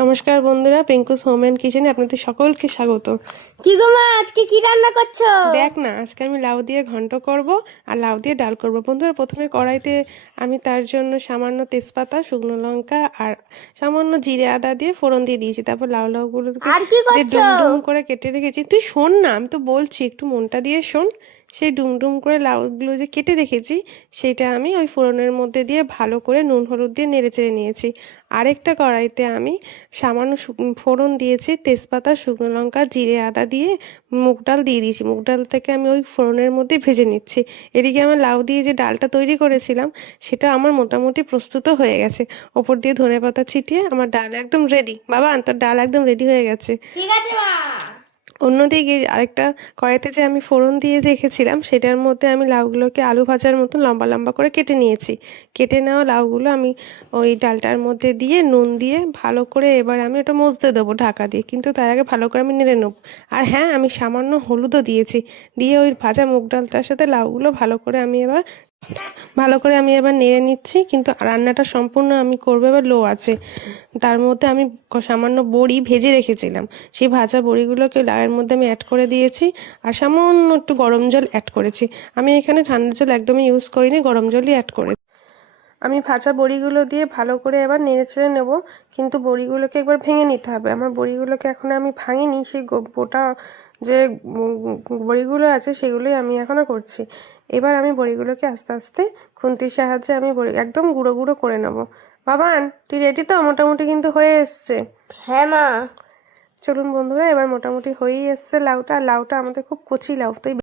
নমস্কার বন্ধুরা, পিঙ্কুস home and কিচেনে আপনাদের সকলকে স্বাগত। কি গো মা, আজকে কি রান্না করছো? দেখ না, আজকে আমি লাউ দিয়ে ঘন্ট করব আর লাউ দিয়ে ডাল করব। বন্ধুরা, প্রথমে কড়াইতে আমি তার জন্য সামান্য তেজপাতা, শুকনো লঙ্কা আর সামান্য জিরে আদা দিয়ে ফোড়ন দিয়ে দিয়েছি। তারপর লাউগুলোকে আর কি যে করছো? ডুম ডুম করে কেটে রেখেছি, তুই শোন না, আমি তো বলছি, একটু মনটা দিয়ে শোন। সেই ডুম ডুম করে লাউগুলো যে কেটে রেখেছি সেইটা আমি ওই ফোড়নের মধ্যে দিয়ে ভালো করে নুন হলুদ দিয়ে নেড়ে চেড়ে নিয়েছি। আরেকটা কড়াইতে আমি সামান্য ফোড়ন দিয়েছি, তেজপাতা, শুকনো লঙ্কা, জিরে আদা দিয়ে মুগ ডাল দিয়ে দিয়েছি। মুগ ডালটাকে আমি ওই ফোড়নের মধ্যে ভেজে নিচ্ছি। এদিকে আমার লাউ দিয়ে যে ডালটা তৈরি করেছিলাম সেটা আমার মোটামুটি প্রস্তুত হয়ে গেছে। ওপর দিয়ে ধনেপাতা ছিটিয়ে আমার ডাল একদম রেডি। বাবা, তোর ডাল একদম রেডি হয়ে গেছে। ঠিক আছে মা। অন্যদিকে আরেকটা কড়াইতে যে আমি ফোড়ন দিয়ে রেখেছিলাম সেটার মধ্যে আমি লাউগুলোকে আলু ভাজার মতন লম্বা লম্বা করে কেটে নিয়েছি। কেটে নেওয়া লাউগুলো আমি ওই ডালটার মধ্যে দিয়ে নুন দিয়ে ভালো করে এবার আমি ওটা মজতে দেবো ঢাকা দিয়ে, কিন্তু তার আগে ভালো করে আমি নেড়ে নেবো। আর হ্যাঁ, আমি সামান্য হলুদও দিয়েছি। দিয়ে ওই ভাজা মুগ ডালটার সাথে লাউগুলো ভালো করে আমি এবার নেড়ে নিচ্ছি। কিন্তু রান্নাটা সম্পূর্ণ আমি করবো এবার লো আছে। তার মধ্যে আমি সামান্য বড়ি ভেজে রেখেছিলাম, সেই ভাজা বড়িগুলোকে লাউয়ের মধ্যে আমি অ্যাড করে দিয়েছি। আর সামান্য একটু গরম জল অ্যাড করেছি। আমি এখানে ঠান্ডা জল একদমই ইউজ করিনি, গরম জলই অ্যাড করে আমি ভাজা বড়িগুলো দিয়ে ভালো করে এবার নেড়ে চেড়ে নেবো। কিন্তু বড়িগুলোকে একবার ভেঙে নিতে হবে। আমার বড়িগুলোকে এখন আমি ভাঙিনি, সেই গোটা যে বড়িগুলো আছে সেগুলোই আমি এখনও করছি। এবার আমি বড়িগুলোকে আস্তে আস্তে খুন্তির সাহায্যে আমি বড়ি একদম গুঁড়ো গুঁড়ো করে নেবো। বাবান, তুই রেডি তো? মোটামুটি কিন্তু হয়ে এসছে। হ্যাঁ মা। চলুন বন্ধুরা, এবার মোটামুটি হয়েই এসছে লাউটা। আর লাউটা আমাদের খুব কচি লাউ, তো